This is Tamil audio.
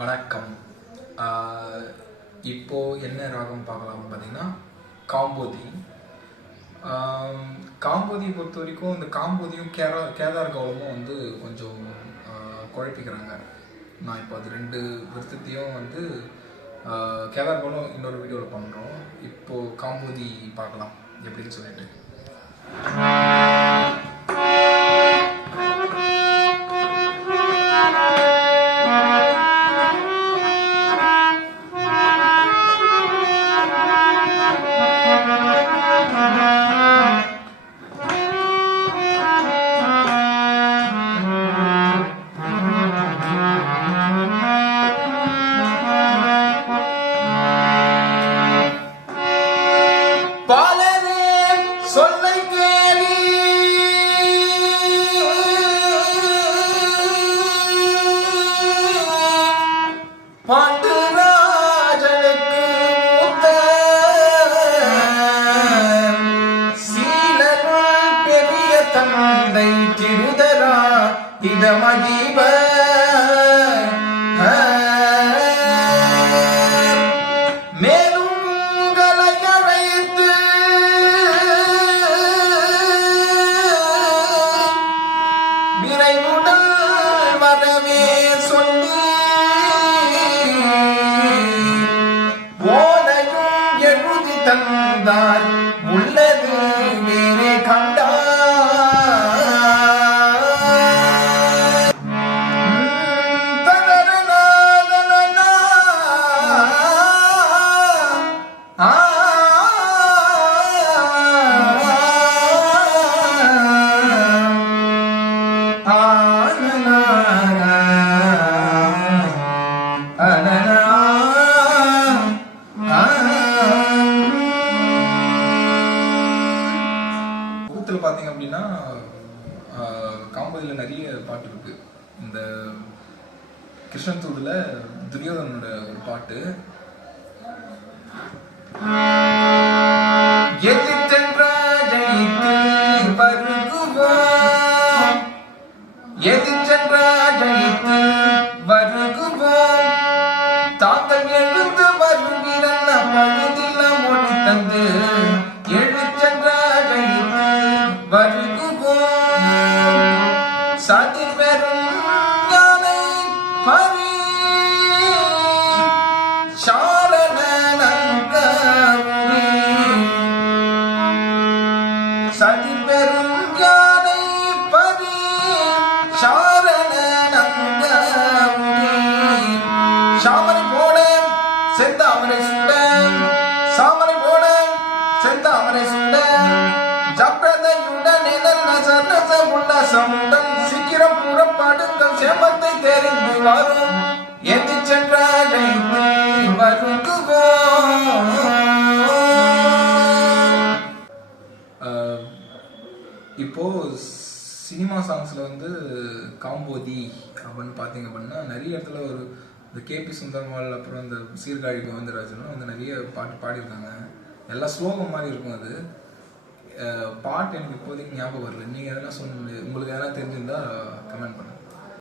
வணக்கம். இப்போது இப்போ என்ன ராகம் பார்க்கலாம் பார்த்தீங்கன்னா காம்போதி. காம்போதியை பொறுத்த வரைக்கும் இந்த காம்போதியும் கேரா கேதார் கௌலமும் வந்து கொஞ்சம் குழப்பிக்கிறாங்க. நான் இப்போ அது ரெண்டு விருத்தத்தையும் வந்து கேதார் கௌலம் இன்னொரு வீடியோவில் பண்ணுறோம் இப்போது காம்போதி பார்க்கலாம். எப்படின்னு சொல்லிட்டு. தந்தை திருதரா இடமகிப அப்படின்னா காம்போதியில் நிறைய பாட்டு இருக்கு. இந்த கிருஷ்ணன் தூதுல துரியோதனோட ஒரு பாட்டு. எதிர்த்தென்றாஜனித்து சதி பெறும் பரி சாரண நங்கமுனி சதி பரி சாரண சாமரை போட செந்தாமரை சுட சாமரை போட செந்தாமரை சுட ஜப்ரதையுடன் சீக்கிரம் புறப்படுங்கள் சேமத்தை தெரிந்து வரும் எதி இப்போ சினிமா சாங்ஸ்ல வந்து காம்போதி அப்படின்னு பார்த்தீங்க அப்படின்னா நிறைய இடத்துல ஒரு இந்த கேபி சுந்தர்மால் அப்புறம் இந்த சீர்காழி கோவிந்தராஜனும் வந்து நிறைய பாட்டு பாடியிருக்காங்க. எல்லாம் ஸ்லோகம் மாதிரி இருக்கும் அது. பாட்டு எனக்கு இப்போதைக்கு ஞாபகம் வரல. நீங்கள் எதனா சொன்ன உங்களுக்கு எதனா தெரிஞ்சிருந்தா கமெண்ட் பண்ணுங்கள்